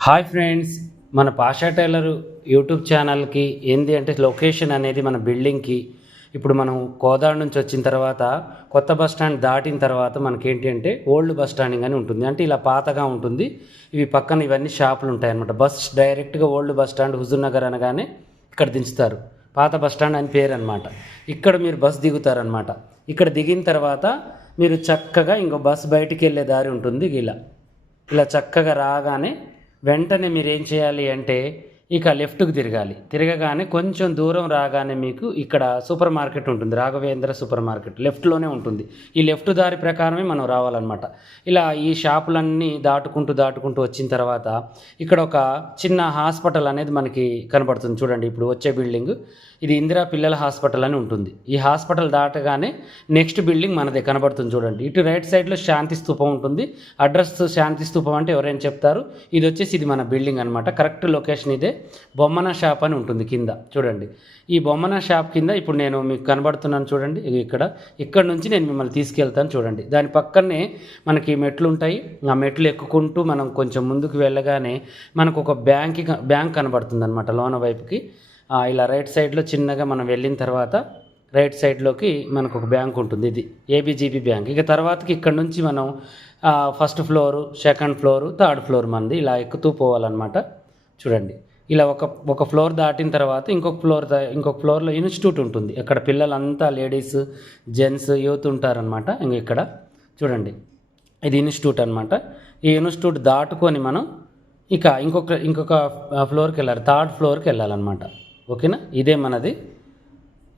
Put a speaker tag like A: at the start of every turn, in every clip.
A: Hi friends మన Pasha tailor YouTube ఛానల్కి ఏంది అంటే లొకేషన్ అనేది మన బిల్డింగ్కి. ఇప్పుడు మనం కోదాడ నుంచి వచ్చిన తర్వాత కొత్త బస్ స్టాండ్ దాటిన తర్వాత మనకేంటి అంటే ఓల్డ్ బస్ స్టాండింగ్ అని ఉంటుంది. అంటే ఇలా పాతగా ఉంటుంది. ఇవి పక్కన ఇవన్నీ షాపులు ఉంటాయి అనమాట బస్ డైరెక్ట్గా old bus stand Huzurnagar అనగానే ఇక్కడ దించుతారు. పాత బస్ స్టాండ్ అని పేరు అనమాట ఇక్కడ మీరు బస్ దిగుతారనమాట ఇక్కడ దిగిన తర్వాత మీరు చక్కగా ఇంకో బస్ బయటికి వెళ్ళే దారి ఉంటుంది. ఇలా. ఇలా చక్కగా రాగానే వెంటనే మీరు ఏం చేయాలి అంటే ఇక లెఫ్ట్కి తిరగాలి. తిరగగానే కొంచెం దూరం రాగానే మీకు ఇక్కడ సూపర్ మార్కెట్ ఉంటుంది. రాఘవేంద్ర సూపర్ మార్కెట్ లెఫ్ట్లోనే ఉంటుంది. ఈ లెఫ్ట్ దారి ప్రకారమే మనం రావాలన్నమాట. ఇలా ఈ షాపులన్నీ దాటుకుంటూ దాటుకుంటూ వచ్చిన తర్వాత ఇక్కడ ఒక చిన్న హాస్పిటల్ అనేది మనకి కనపడుతుంది. చూడండి ఇప్పుడు వచ్చే బిల్డింగ్ ఇది ఇందిరా పిల్లల హాస్పిటల్ అని ఉంటుంది. ఈ హాస్పిటల్ దాటగానే నెక్స్ట్ బిల్డింగ్ మనదే కనబడుతుంది చూడండి. ఇటు రైట్ సైడ్లో శాంతి స్థూపం ఉంటుంది. అడ్రస్ శాంతి స్థూపం అంటే ఎవరైనా చెప్తారు? ఇది వచ్చేసి ఇది మన బిల్డింగ్ అనమాట కరెక్ట్ లొకేషన్ ఇదే. బొమ్మన షాప్ అని ఉంటుంది కింద. చూడండి. ఈ బొమ్మన షాప్ కింద ఇప్పుడు నేను మీకు కనబడుతున్నాను చూడండి. ఇక్కడ. ఇక్కడ నుంచి నేను మిమ్మల్ని తీసుకెళ్తాను చూడండి. దాని పక్కనే మనకి మెట్లు ఉంటాయి. ఆ మెట్లు ఎక్కుకుంటూ మనం కొంచెం ముందుకు వెళ్ళగానే మనకు ఒక బ్యాంక్ బ్యాంక్ కనబడుతుంది అనమాట లోన వైపుకి. ఇలా రైట్ సైడ్లో చిన్నగా మనం వెళ్ళిన తర్వాత రైట్ సైడ్లోకి మనకు ఒక బ్యాంక్ ఉంటుంది. ఇది ఏబిజిబి బ్యాంక్. ఇక తర్వాతకి ఇక్కడ నుంచి మనం first floor second floor third floor మంది ఇలా ఎక్కుతూ పోవాలన్నమాట. చూడండి. ఇలా ఒక ఒక ఫ్లోర్ దాటిన తర్వాత ఇంకొక ఫ్లోర్ దా- ఇంకొక ఫ్లోర్లో ఇన్స్టిట్యూట్ ఉంటుంది. అక్కడ పిల్లలంతా లేడీస్ జెంట్స్ యూత్ ఉంటారనమాట ఇంక ఇక్కడ చూడండి. ఇది ఇన్స్టిట్యూట్ అనమాట ఈ ఇన్స్టిట్యూట్ దాటుకొని మనం ఇక ఇంకొక ఇంకొక ఫ్లోర్కి వెళ్ళాలి. థర్డ్ ఫ్లోర్కి వెళ్ళాలన్నమాట. ఓకేనా? ఇదే మనది.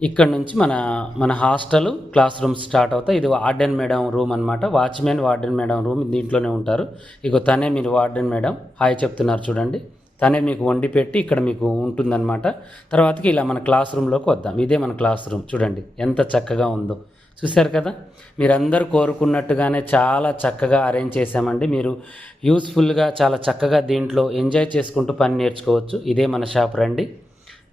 A: ఇక్కడ నుంచి మన మన హాస్టల్ క్లాస్ రూమ్స్ స్టార్ట్ అవుతాయి. ఇది వార్డెన్ మేడం రూమ్ అనమాట వాచ్మెన్ వార్డెన్ మేడం రూమ్ దీంట్లోనే ఉంటారు. ఇక తనే మీరు వార్డెన్ మేడం. హాయ్ చెప్తున్నారు చూడండి. తనే మీకు వండి పెట్టి ఇక్కడ మీకు ఉంటుందన్నమాట. తర్వాతకి ఇలా మన క్లాస్ రూమ్లోకి వద్దాం. ఇదే మన క్లాస్ రూమ్. చూడండి ఎంత చక్కగా ఉందో. చూశారు కదా? మీరందరూ కోరుకున్నట్టుగానే చాలా చక్కగా అరేంజ్ చేశామండి. మీరు యూస్ఫుల్గా చాలా చక్కగా దీంట్లో ఎంజాయ్ చేసుకుంటూ పని నేర్చుకోవచ్చు. ఇదే మన షాప్ రండి.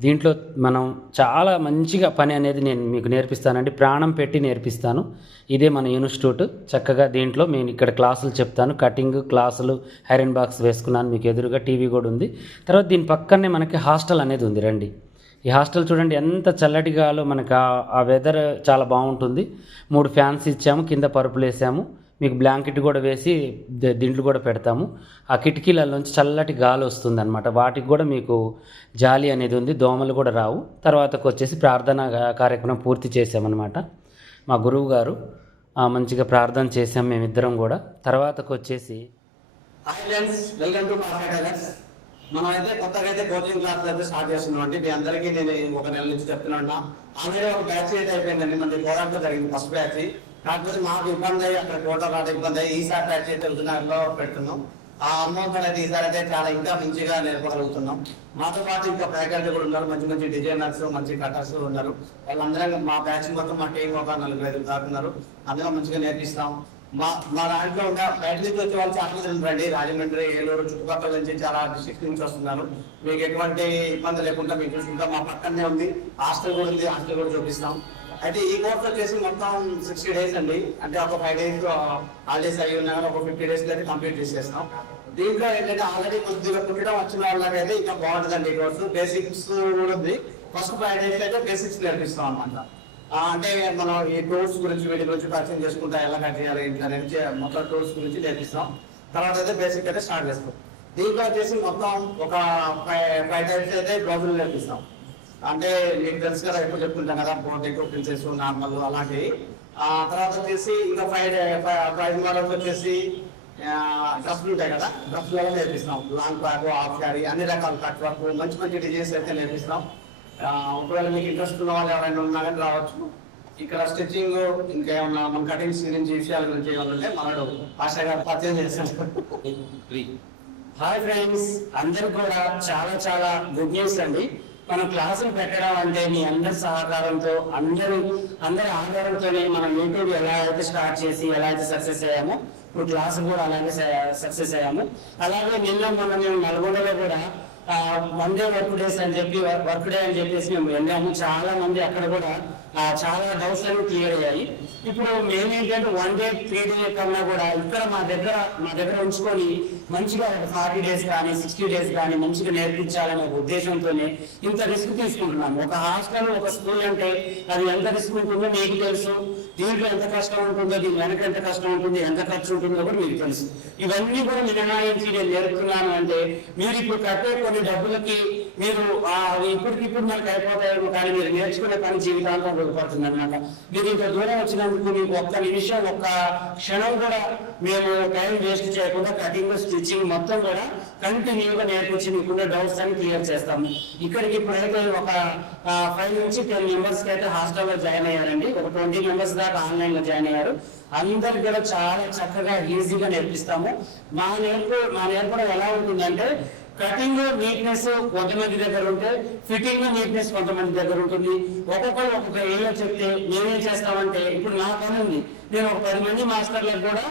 A: దీంట్లో మనం చాలా మంచిగా పని అనేది నేను మీకు నేర్పిస్తానండి. ప్రాణం పెట్టి నేర్పిస్తాను. ఇదే మన ఇన్స్టిట్యూట్. చక్కగా దీంట్లో నేను ఇక్కడ క్లాసులు చెప్తాను. కటింగ్ క్లాసులు ఐరన్ బాక్స్ వేసుకున్నాను మీకు ఎదురుగా టీవీ కూడా ఉంది. తర్వాత దీని పక్కనే మనకి హాస్టల్ అనేది ఉంది. రండి. ఈ హాస్టల్ చూడండి ఎంత చల్లటి గాలో మనకి ఆ- ఆ వెదర్ చాలా బాగుంటుంది. మూడు ఫ్యాన్స్ ఇచ్చాము కింద పరుపులు వేసాము మీకు బ్లాంకెట్ కూడా వేసి ద- దిండ్లు కూడా పెడతాము. ఆ కిటికీలలోంచి చల్లటి గాలి వస్తుంది అనమాట వాటికి కూడా మీకు జాలి అనేది ఉంది దోమలు కూడా రావు. తర్వాతకు వచ్చేసి ప్రార్థన కార్యక్రమం పూర్తి చేసామన్నమాట మా గురువు గారు మంచిగా ప్రార్థన చేసాం మేమిద్దరం కూడా. తర్వాతకు వచ్చేసి
B: వెల్కమ్ టు మనం అయితే కొత్తగా అయితే కోచింగ్ క్లాస్ అయితే స్టార్ట్ చేస్తున్నాం అండి మీ అందరికీ నేను ఒక నెల నుంచి చెప్తున్నా ఆల్రెడీ ఒక బ్యాచ్ అయితే అయిపోయిందండి. మన పోరాటం జరిగింది ఫస్ట్ బ్యాచ్. కాకపోతే మాకు ఇబ్బంది అయ్యి అక్కడ టోటల్ రాట ఇబ్బంది అయ్యి ఈసారి బ్యాచ్ అయితే ఉదయనగర్లో పెడుతున్నాం. ఆ అమౌంట్ అనేది ఈసారి అయితే చాలా ఇంకా మంచిగా నేర్పగలుగుతున్నాం మాతో పాటు ఇంకా ఫ్యాకల్టీ కూడా ఉన్నారు. మంచి మంచి డిజైనర్స్ మంచి కటర్స్ ఉన్నారు. వాళ్ళందరూ మా బ్యాచ్ మొత్తం మా టీం ఒక నలుగురు ఐదు దాకున్నారు అందులో మంచిగా నేర్పిస్తాం. మా మా దాంట్లో ఉన్న బయట నుంచి వచ్చే వాళ్ళు చాలా రాజమండ్రి ఏలూరు చుట్టుపక్కల నుంచి చాలా డిస్ట్రిక్ట్ నుంచి వస్తున్నారు. మీకు ఎటువంటి ఇబ్బంది లేకుండా మీకు చూసుకుంటాం. మా పక్కనే ఉంది. హాస్టల్ కూడా ఉంది. హాస్టల్ కూడా చూపిస్తాం. అయితే ఈ కోర్స్ వచ్చేసి మొత్తం సిక్స్టీ డేస్ అండి. అంటే ఒక ఫైవ్ డేస్ హాలిడేస్ అయ్యి ఉన్నా ఒక ఫిఫ్టీ డేస్ అయితే కంప్లీట్ చేసేస్తాం. దీంట్లో ఏంటంటే ఆల్రెడీ కొద్దిగా పుట్టడం వచ్చిన వాళ్ళకైతే ఇంకా బాగుంటుందండి ఈ కోర్సు. బేసిక్స్ కూడా ఉంది. ఫస్ట్ ఫైవ్ డేస్ అయితే బేసిక్స్ నేర్పిస్తాం అనమాట అంటే మనం ఈ టూల్స్ గురించి వీటి గురించి పరిచయం చేసుకుంటా ఎలా కట్ చేయాలి ఏంటి అనేది మొత్తం టూల్స్ గురించి నేర్పిస్తాం. తర్వాత అయితే బేసిక్ అయితే స్టార్ట్ చేస్తాం. దీంట్లో వచ్చేసి మొత్తం ఒక ఫైవ్ ఫైవ్ టైప్స్ అయితే బ్లౌజులు నేర్పిస్తాం. అంటే మీకు తెలుసు కదా ఎప్పుడు చెప్పుకుంటాం కదా బోటిక్ ప్రిన్సెస్ నార్మల్ అలాంటివి. ఆ తర్వాత వచ్చేసి ఇంకా ఫైవ్ ప్రైజ్ మోడల్స్ వచ్చేసి డ్రస్లు ఉంటాయి కదా డ్రస్లలో నేర్పిస్తాం. లాంగ్ బ్యాగ్ హాఫ్ క్యారీ అన్ని రకాల కట్ వర్క్ మంచి మంచి డిజైన్స్ అయితే నేర్పిస్తాం. ఆ, ఒకవేళ మీకు ఇంట్రెస్ట్ ఉన్న వాళ్ళు ఎవరైనా ఉన్నా కానీ రావచ్చు. ఇక్కడ స్టిచ్చింగ్ ఇంకేమన్నా మన కటింగ్స్ గురించి విషయాల గురించి ఏమన్నా మనడు ఆశ గారు పరిచయం చేశారు. హాయ్ ఫ్రెండ్స్ అందరు కూడా చాలా చాలా గుడ్ న్యూస్ అండి. మనం క్లాసులు పెట్టడం అంటే మీ అందరి సహకారంతో అందరూ అందరి ఆధారంతోనే మనం యూట్యూబ్ ఎలా అయితే స్టార్ట్ చేసి ఎలా అయితే సక్సెస్ అయ్యామో ఇప్పుడు క్లాసులు కూడా అలాగే సక్సెస్ అయ్యాము. అలాగే నిన్న మొన్న మేము నల్గొండలో కూడా వన్ డే వర్క్ డేస్ అని చెప్పి వర్క్ డే అని చెప్పేసి మేము వెళ్ళాము. చాలా మంది అక్కడ కూడా
C: చాలా డౌట్స్ అనేవి క్లియర్ అయ్యాయి. ఇప్పుడు మేమేంటంటే వన్ డే త్రీ డే కన్నా కూడా ఇక్కడ మా దగ్గర మా దగ్గర ఉంచుకొని మంచిగా ఫార్టీ డేస్ కానీ సిక్స్టీ డేస్ కానీ మంచిగా నేర్పించాలనే ఉద్దేశంతోనే ఇంత రిస్క్ తీసుకుంటున్నాము ఒక హాస్టల్ ఒక స్కూల్ అంటే అది ఎంత రిస్క్ ఉంటుందో మీకు తెలుసు. దీంట్లో ఎంత కష్టం ఉంటుందో దీని వెనక ఎంత కష్టం ఉంటుంది ఎంత ఖర్చు ఉంటుందో కూడా మీకు తెలుసు. ఇవన్నీ కూడా మినహాయించి నేను నేర్పుతున్నాను అంటే మీరు ఇప్పుడు కట్టే కొన్ని డబ్బులకి మీరు ఇప్పటికిప్పుడు మనకు అయిపోతాయేమో కానీ మీరు నేర్చుకునే పని జీవితాంతం ఉపయోగపడుతుంది అనమాట మీరు ఇంత దూరం వచ్చినందుకు మీకు ఒక్క నిమిషం ఒక్క క్షణం కూడా మేము టైం వేస్ట్ చేయకుండా కటింగ్ స్టిచ్చింగ్ మొత్తం కూడా కంటిన్యూగా నేర్పించి మీకున్న డౌట్స్ అని క్లియర్ చేస్తాము. ఇక్కడికి ఇప్పుడైతే ఒక ఫైవ్ నుంచి టెన్ మెంబర్స్కి అయితే హాస్టల్లో జాయిన్ అయ్యారండి. ఒక ట్వంటీ మెంబర్స్ దాకా ఆన్లైన్లో జాయిన్ అయ్యారు. అందరికి కూడా చాలా చక్కగా ఈజీగా నేర్పిస్తాము. మా నేర్పు మా నేర్పడం ఎలా ఉంటుందంటే కటింగ్ నీట్నెస్ కొంతమంది దగ్గర ఉంటే ఫిట్టింగ్ నీట్నెస్ కొంతమంది దగ్గర ఉంటుంది. ఒక్కొక్కరు ఒక్కొక్క ఏరియా చెప్తే మేమేం చేస్తామంటే ఇప్పుడు నా పని ఉంది. నేను ఒక పది మంది మాస్టర్లకు కూడా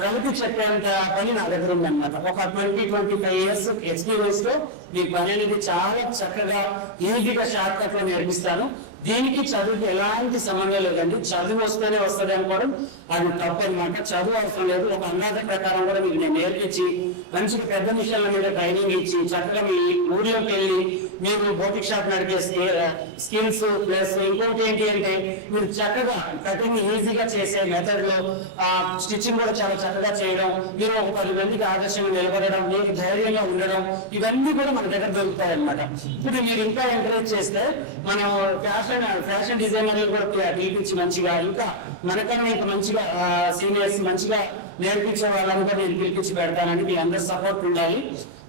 C: కలిపి చెప్పేంత పని నా దగ్గర ఉంది అనమాట ఒక ట్వంటీ ట్వంటీ ఫైవ్ ఇయర్స్ ఎక్స్పీరియన్స్లో మీ పని అనేది చాలా చక్కగా ఈజీగా షార్ట్ కట్లో నేర్పిస్తాను. దీనికి చదువుకి ఎలాంటి సంబంధం లేదండి. చదువు వస్తేనే వస్తుంది అనుకోవడం అది తప్పు అనమాట చదువు అవసరం లేదు. ఒక అన్నాథ ప్రకారం కూడా మీకు నేను నేర్పించి మంచి పెద్ద విషయాల మీద ట్రైనింగ్ ఇచ్చి చక్కగా మీ ఊర్లోకి వెళ్ళి మీరు బోటిక్ షాప్ నడిపే స్కిల్స్ ప్లస్ ఇంకోటి ఏంటి అంటే మీరు చక్కగా కటింగ్ ఈజీగా చేసే మెథడ్లో స్టిచ్చింగ్ కూడా చాలా చక్కగా చేయడం మీరు ఒక పది మందికి ఆదర్శంగా నిలబడడం మీకు ధైర్యంగా ఉండడం ఇవన్నీ కూడా మన దగ్గర దొరుకుతాయి అన్నమాట ఇప్పుడు మీరు ఇంకా ఎంకరేజ్ చేస్తే మనం ఫ్యాషన్ ఫ్యాషన్ డిజైనర్లు కూడా పిలిపించి మంచిగా ఇంకా మనకన్నా ఇంకా మంచిగా సీనియర్స్ మంచిగా నేర్పించే వాళ్ళని కూడా నేను పిలిపించి పెడతానని మీ అందరి సపోర్ట్ ఉండాలి.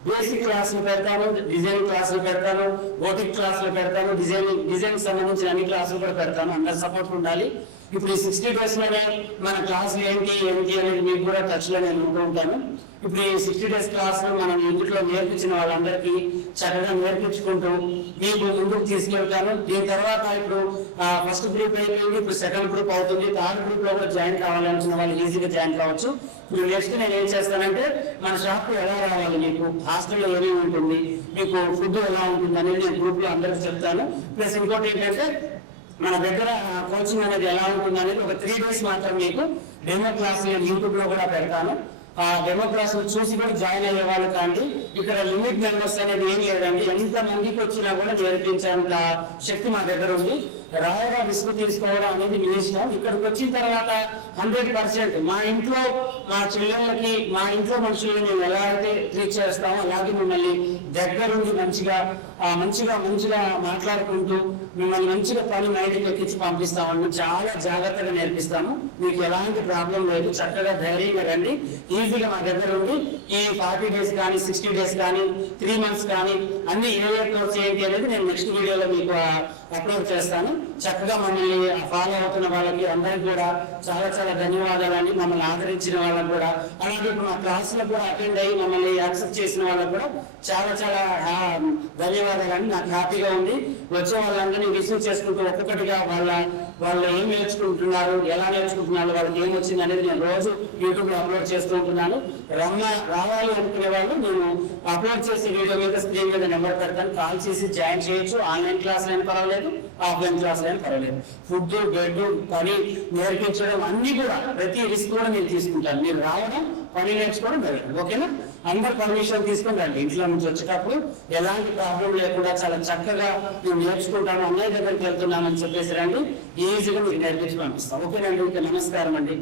C: బేసిక్ క్లాసులు పెడతాను డిజైన్ క్లాసులు పెడతాను బోటిక్ క్లాసులు పెడతాను డిజైన్ డిజైన్ సంబంధించిన అన్ని క్లాసులు కూడా పెడతాను. అందరు సపోర్ట్ ఉండాలి. ఇప్పుడు ఈ సిక్స్టీ డేస్లోనే మన క్లాసులు ఏంటి ఏంటి అనేది మీకు కూడా టచ్లో నేను ఉంటాను. ఇప్పుడు ఈ సిక్స్టీ డేస్ క్లాస్ మనం ఇంట్లో నేర్పించిన వాళ్ళందరికీ చక్కగా నేర్పించుకుంటూ మీకు ముందుకు తీసుకెళ్తాను. దీని తర్వాత ఇప్పుడు ఫస్ట్ గ్రూప్ అయిపోయింది ఇప్పుడు సెకండ్ గ్రూప్ అవుతుంది. థర్డ్ గ్రూప్లో కూడా జాయిన్ కావాలనుకున్న వాళ్ళు ఈజీగా జాయిన్ కావచ్చు. ఇప్పుడు నెక్స్ట్ నేను ఏం చేస్తానంటే మన షాప్ ఎలా రావాలి మీకు? హాస్టల్లో ఏమేమి ఉంటుంది? మీకు ఫుడ్ ఎలా ఉంటుంది అనేది నేను గ్రూప్లో అందరికి చెప్తాను. ప్లస్ ఇంకోటి ఏంటంటే మన దగ్గర కోచింగ్ అనేది ఎలా ఉంటుంది అనేది ఒక త్రీ డేస్ మాత్రం మీకు డెమో క్లాస్ నేను యూట్యూబ్లో కూడా పెడతాను. ఆ డెమో క్లాస్ చూసి కూడా జాయిన్ అయ్యే వాళ్ళు కానీ ఇక్కడ లిమిట్ మెంబర్స్ అనేది ఏం లేదండి. ఎంత మందికి వచ్చినా కూడా నేర్పించేంత శక్తి మా దగ్గర ఉంది. రాయగా రిస్క్ తీసుకోవడం అనేది మీ ఇష్టం. ఇక్కడికి వచ్చిన తర్వాత హండ్రెడ్ పర్సెంట్ మా ఇంట్లో మా చెల్లెళ్ళకి మా ఇంట్లో మనుషుల్ని మేము ఎలా అయితే ట్రీట్ చేస్తామో అలాగే మిమ్మల్ని దగ్గరుండి మంచిగా ఆ, మంచిగా మంచిగా మాట్లాడుకుంటూ మిమ్మల్ని మంచిగా పని మైండ్కి ఎక్కించి పంపిస్తామని చాలా జాగ్రత్తగా నేర్పిస్తాము మీకు ఎలాంటి ప్రాబ్లం లేదు. చక్కగా ధైర్యంగా రండి. ఈజీగా మా దగ్గర ఉండి ఈ ఫార్టీ డేస్ కానీ సిక్స్టీ డేస్ కానీ త్రీ మంత్స్ కానీ అన్ని ఏ ఏ కోర్స్ ఏంటి అనేది నేను నెక్స్ట్ వీడియోలో మీకు అప్లోడ్ చేస్తాను. చక్కగా మమ్మల్ని ఫాలో అవుతున్న వాళ్ళకి అందరికి కూడా చాలా చాలా ధన్యవాదాలని మమ్మల్ని ఆదరించిన వాళ్ళకి కూడా అలాగే ఇప్పుడు మా క్లాసులకు కూడా అటెండ్ అయ్యి మమ్మల్ని యాక్సెప్ట్ చేసిన వాళ్ళకి కూడా చాలా చాలా ధన్యవాదాలని నాకు హ్యాపీగా ఉంది. వచ్చే వాళ్ళందరినీ విసిట్ చేసుకుంటూ ఒక్కొక్కటిగా వాళ్ళ వాళ్ళు ఏం నేర్చుకుంటున్నారు ఎలా నేర్చుకుంటున్నారు వాళ్ళకి ఏం వచ్చింది అనేది నేను రోజు యూట్యూబ్లో అప్లోడ్ చేస్తూ ఉంటున్నాను. రమ్మ రావాలి అనుకునే వాళ్ళు నేను అప్లోడ్ చేసే వీడియో మీద స్క్రీన్ మీద నెంబర్ పెడతాను. కాల్ చేసి జాయిన్ చేయొచ్చు. ఆన్లైన్ క్లాస్ అయినా పర్వాలేదు. ఆఫ్లైన్ క్లాస్ అయినా పర్వాలేదు. ఫుడ్ బెడ్ పని నేర్పించడం అన్ని కూడా ప్రతి రిస్క్ కూడా నేను తీసుకుంటాను. మీరు రావడం పని నేర్చుకోవడం వెళ్ళడం ఓకేనా? అందరు పర్మిషన్ తీసుకొని రండి. ఇంట్లో నుంచి వచ్చేటప్పుడు ఎలాంటి ప్రాబ్లం లేకుండా చాలా చక్కగా నేను నేర్చుకుంటాను అన్నయ్య దగ్గరికి వెళ్తున్నానని చెప్పేసి రండి. ఈజీగా మీకు నేర్పించి పంపిస్తాం. ఓకేనండి ఓకే. నమస్కారం అండి.